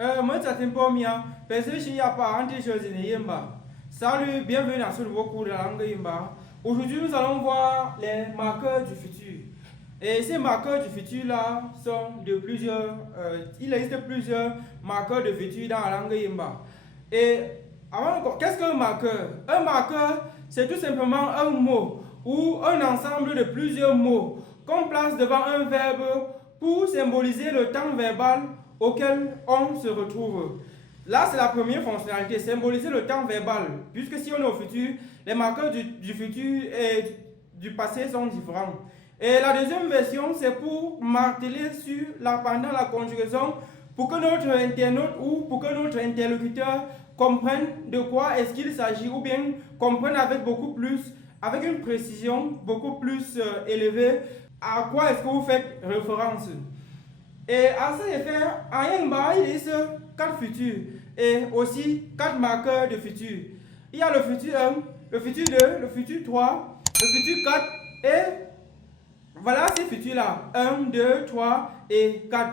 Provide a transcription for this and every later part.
Moi, ça t'aime pas bien. Parce que je n'y a pas entre choses et Salut, bienvenue dans ce nouveau cours de la langue Yimba. Aujourd'hui, nous allons voir les marqueurs du futur. Et ces marqueurs du futur là sont de plusieurs. Il existe plusieurs marqueurs de futur dans la langue Yimba. Et qu'est-ce qu'un marqueur? Un marqueur, c'est tout simplement un mot ou un ensemble de plusieurs mots qu'on place devant un verbe pour symboliser le temps verbal auquel on se retrouve. Là, c'est la première fonctionnalité, symboliser le temps verbal. Puisque si on est au futur, les marqueurs du futur et du passé sont différents. Et la deuxième version, c'est pour marteler pendant la conjugaison pour que notre internaute ou pour que notre interlocuteur comprenne de quoi est-ce qu'il s'agit ou bien comprenne avec une précision beaucoup plus élevée à quoi est-ce que vous faites référence. Et à cet effet, en Yangba, il existe 4 futurs et aussi 4 marqueurs de futur. Il y a le futur 1, le futur 2, le futur 3, le futur 4 et voilà ces futurs-là. 1, 2, 3 et 4.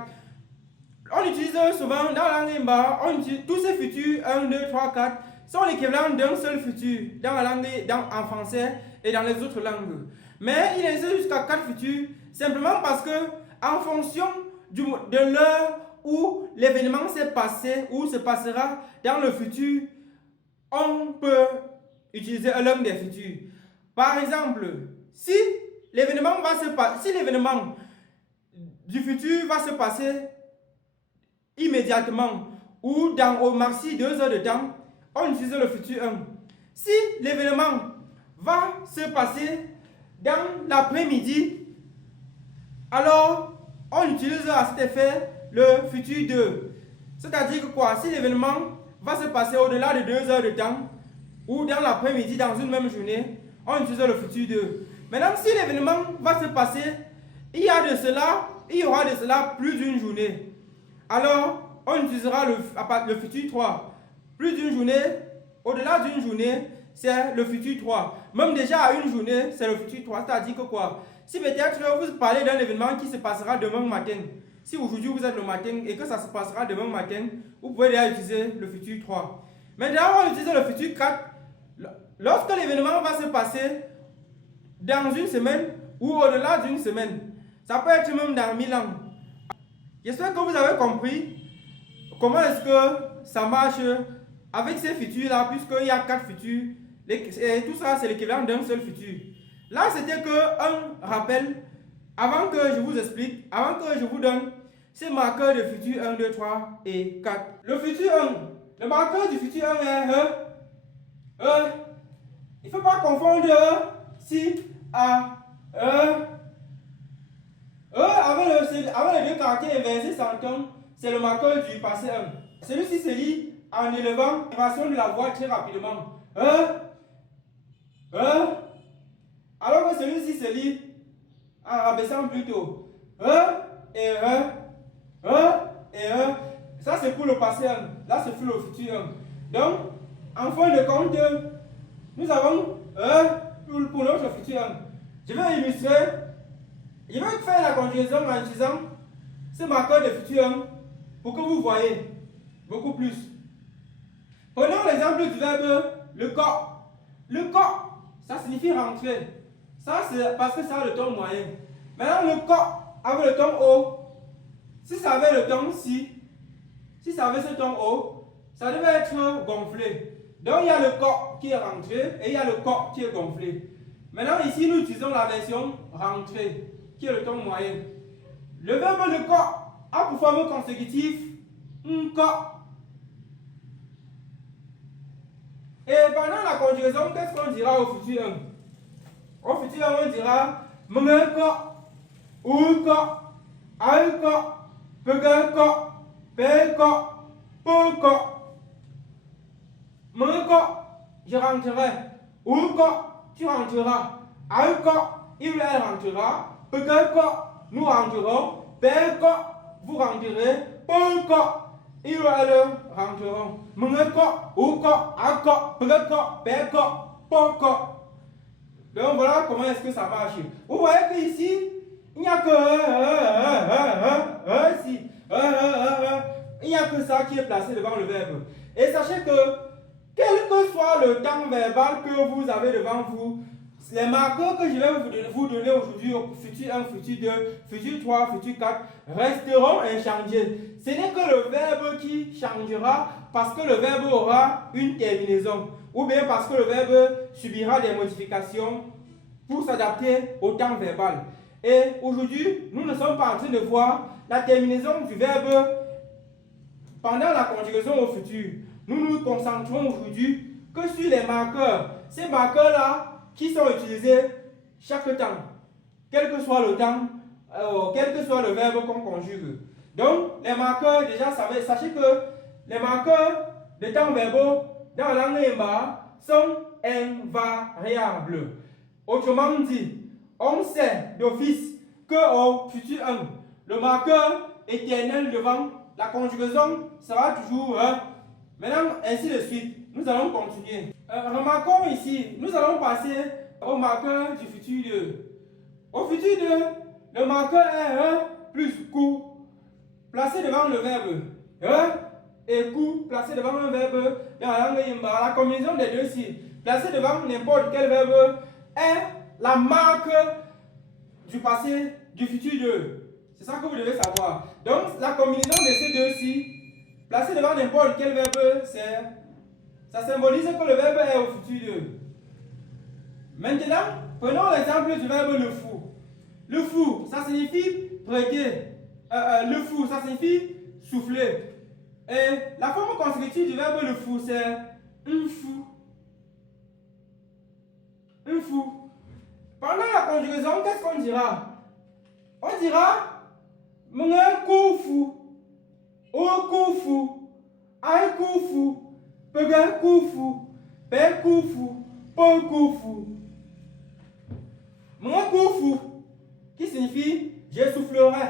On utilise souvent dans la langue Yangba, tous ces futurs 1, 2, 3, 4 sont l'équivalent d'un seul futur dans la langue en français et dans les autres langues. Mais il existe jusqu'à 4 futurs simplement parce que en fonction de l'heure où l'événement s'est passé ou se passera dans le futur, on peut utiliser l'un des futurs. Par exemple, si l'événement du futur va se passer immédiatement ou dans au maxi 2 heures de temps, on utilise le futur 1. Si l'événement va se passer dans l'après-midi, alors on utilise à cet effet le futur 2. C'est-à-dire que quoi? Si l'événement va se passer au-delà de 2 heures de temps ou dans l'après-midi dans une même journée, on utilise le futur 2. Maintenant, si l'événement va se passer, il y aura de cela plus d'une journée. Alors, on utilisera le futur 3. Plus d'une journée, au-delà d'une journée, c'est le futur 3. Même déjà à une journée, c'est le futur 3. C'est-à-dire que quoi? Si peut-être vous parlez d'un événement qui se passera demain matin, si aujourd'hui vous êtes le matin et que ça se passera demain matin, vous pouvez déjà utiliser le futur 3. Maintenant, on va utiliser le futur 4. Lorsque l'événement va se passer dans une semaine ou au-delà d'une semaine, ça peut être même dans 1000 ans. J'espère que vous avez compris comment est-ce que ça marche avec ces futurs-là, puisqu'il y a 4 futurs. Et tout ça, c'est l'équivalent d'un seul futur. Là, c'était un rappel avant que je vous explique, avant que je vous donne ces marqueurs de futur 1, 2, 3 et 4. Le futur 1, le marqueur du futur 1 est il ne faut pas confondre si à avec les deux caractères inversés s'entendent, c'est le marqueur du passé 1. Celui-ci se lit en élevant la vibration de la voix très rapidement. Alors que celui-ci se lit en rabaissant plutôt. Et ça c'est pour le passé 1. Là c'est pour le futur 1. Donc, en fin de compte, nous avons pour notre futur 1. Je vais illustrer. Je vais faire la conjugaison en utilisant ce marqueur de futur 1 pour que vous voyez beaucoup plus. Prenons l'exemple du verbe le corps. Le corps, ça signifie rentrer. Ça, c'est parce que ça a le ton moyen. Maintenant, le corps avec le ton haut, si ça avait le ton si ça avait ce ton haut, ça devait être gonflé. Donc, il y a le corps qui est rentré et il y a le corps qui est gonflé. Maintenant, ici, nous utilisons la version rentrée, qui est le ton moyen. Le verbe le corps a pour forme consécutive un corps. Et pendant la conjugaison, qu'est-ce qu'on dira au futur 1? Au futur 1, on dira mengeko, uko, aiko, pegeko, peko, poko. Mengeko, je rentrerai. Uko, tu rentreras. Aiko, il rentrera. Pegeko, nous rentrerons. Peko, vous rentrerez. Poko, ils rentreront. Mengeko, uko, ako, pegeko, peko, poko. Donc voilà comment est-ce que ça marche. Vous voyez qu'ici, il n'y a que si. Il n'y a que ça qui est placé devant le verbe. Et sachez que, quel que soit le temps verbal que vous avez devant vous, les marqueurs que je vais vous donner aujourd'hui au futur 1, futur 2, futur 3, futur 4 resteront inchangés. Ce n'est que le verbe qui changera parce que le verbe aura une terminaison ou bien parce que le verbe subira des modifications pour s'adapter au temps verbal. Et aujourd'hui, nous ne sommes pas en train de voir la terminaison du verbe pendant la conjugaison au futur. Nous nous concentrons aujourd'hui que sur les marqueurs. Ces marqueurs-là qui sont utilisés chaque temps, quel que soit le temps, quel que soit le verbe qu'on conjugue. Donc, les marqueurs, déjà, sachez que les marqueurs de temps verbaux dans la langue Yemba sont invariables. Autrement dit, on sait d'office qu'au futur 1, le marqueur éternel devant la conjugaison sera toujours Maintenant, ainsi de suite. Nous allons continuer. Remarquons ici, nous allons passer au marqueur du futur 2. Au futur 2, le marqueur est plus court, placé devant le verbe et court, placé devant un verbe dans la langue Yemba. La combinaison des deux ci, placé devant n'importe quel verbe, est la marque du passé du futur 2. C'est ça que vous devez savoir. Donc, la combinaison de ces deux ci, placé devant n'importe quel verbe, ça symbolise que le verbe est au futur 2. Maintenant, prenons l'exemple du verbe le fou. Le fou, ça signifie prêter. Le fou, ça signifie souffler. Et la forme consécutive du verbe le fou, c'est un fou. Un fou. Pendant la conjugaison, qu'est-ce qu'on dira? On dira mon coup fou. Au coup fou. Aïe coup fou. Pega coup fou. Père coup fou. Paul coup fou. Mon coup fou. Qui signifie je soufflerai.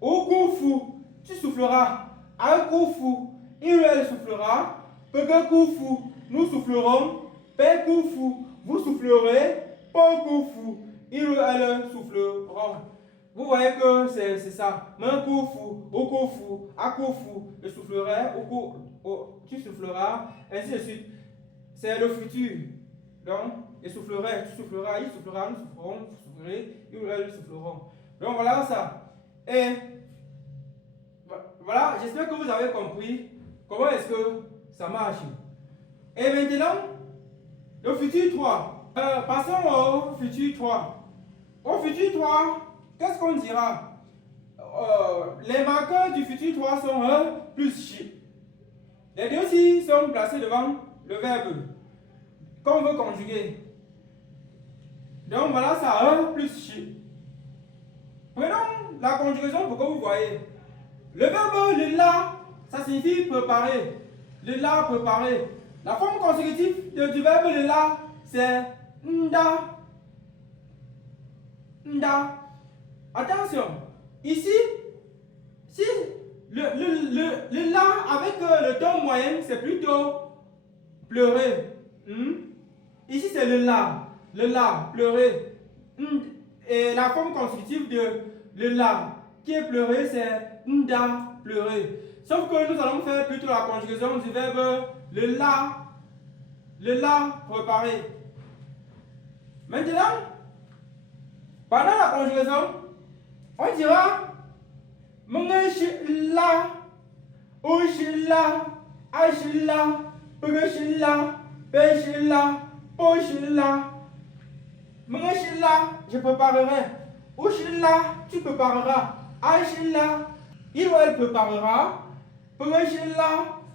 Au coup fou, tu souffleras. Un coup fou, il ou elle soufflera. Pega coup fou, nous soufflerons. Père coup fou, vous soufflerez. Paul coup fou, il ou elle souffleront. Vous voyez que c'est ça. Un coup fou, au coup fou, à coup fou, je soufflerai, tu souffleras, ainsi de suite. C'est le futur. Donc, je soufflerai, tu souffleras, il soufflera, nous soufflerons, vous soufflerez, ils ou elles souffleront. Donc voilà ça. Et voilà, j'espère que vous avez compris comment est-ce que ça marche. Et maintenant, le futur 3. Passons au futur 3. Au futur 3, qu'est-ce qu'on dira? Les marqueurs du futur 3 sont plus chi. Les deux ci sont placés devant le verbe qu'on veut conjuguer. Donc voilà ça, plus chi. Prenons la conjugaison pour que vous voyez. Le verbe le la, ça signifie préparer. Le la, préparer. La forme consécutive du verbe le la, c'est nda. Nda. Attention, ici, si le la avec le ton moyen, c'est plutôt pleurer. Ici, c'est le la, pleurer. Et la forme consécutive de le la qui est pleurer, c'est nda, pleurer. Sauf que nous allons faire plutôt la conjugaison du verbe le la, préparer. Maintenant, pendant la conjugaison, on dira Mungashila, Ushila, Ashila, Pugashila, Peshila, Poshila. Mungashila, je préparerai. Ushila, tu prépareras. Ashila, il ou elle préparera. Pugashila,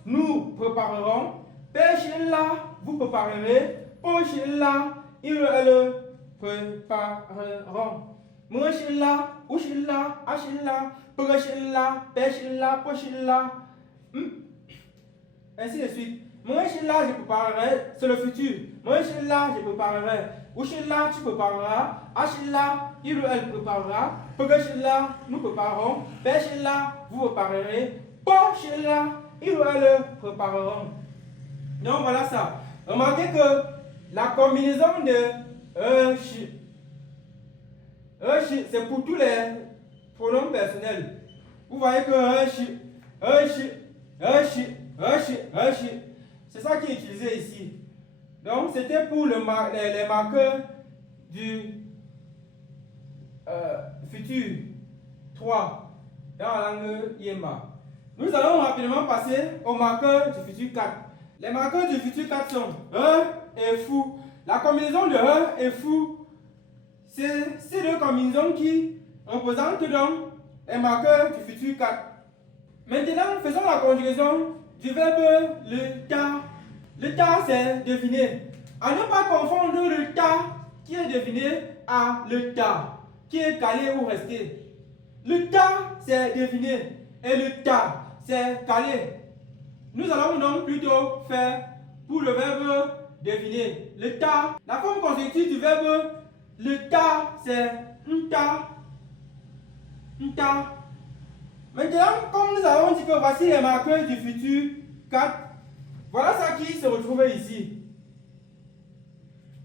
nous préparerons. Peshila, vous préparerez. Poshila, il ou elle prépareront. Mungashila, Ushila, Ashila, Pugashila, Peshila, Poshila. Ainsi de suite. Mungashila, je préparerai, c'est le futur. Mungashila, je préparerai. Ushila, tu prépareras. Ashila, il ou elle préparera. Pugashila, nous préparons. Peshila, vous préparerez. Poshila, il ou elle prépareront. Donc voilà ça. Remarquez que la combinaison de c'est pour tous les pronoms personnels. Vous voyez que C'est ça qui est utilisé ici. Donc, c'était pour les marqueurs du futur 3 dans la langue Yemba. Nous allons rapidement passer aux marqueurs du futur 4. Les marqueurs du futur 4 sont et fou. La combinaison de et fou, c'est ces deux combinaisons qui représentent donc les marqueurs du futur 4. Maintenant, faisons la conjugaison du verbe le ta. Le ta, c'est deviner. À ne pas confondre le ta qui est deviné à le ta qui est calé ou resté. Le ta, c'est deviner et le ta, c'est calé. Nous allons donc plutôt faire pour le verbe deviner. Le ta, la forme consécutive du verbe le ta, c'est nta. Nta. Maintenant, comme nous avons dit que voici les marqueurs du futur 4, voilà ça qui se retrouve ici.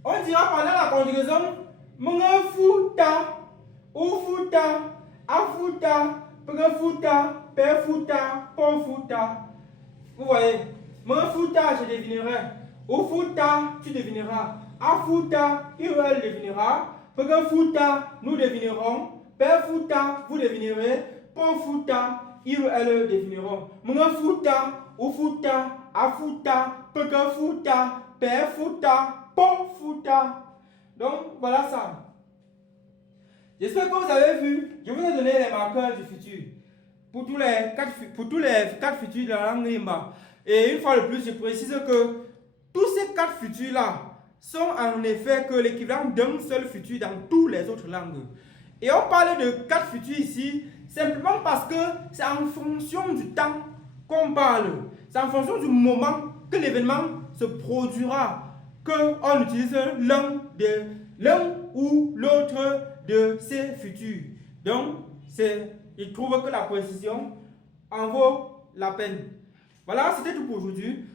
On dira pendant la conjugaison mngefuta, ufuta, afuta, pgefuta, perfuta, ponfuta. Vous voyez, mngefuta, je devinerai. Ufuta, tu devineras. Afuta, il devinera. Pgefuta, nous devinerons. Perfuta, vous devinerez. Ponfuta, il devineront. Mngefuta, ufuta, afuta, pgefuta, perfuta, ponfuta. Donc, voilà ça. J'espère que vous avez vu. Je vous ai donné les marqueurs du futur. Pour tous les quatre futurs de la langue Yemba. Et une fois de plus, je précise que tous ces quatre futurs-là sont en effet que l'équivalent d'un seul futur dans toutes les autres langues. Et on parle de quatre futurs ici, simplement parce que c'est en fonction du temps qu'on parle. C'est en fonction du moment que l'événement se produira qu'on utilise l'un ou l'autre de ces futurs. Donc, il trouve que la précision en vaut la peine. Voilà, c'était tout pour aujourd'hui.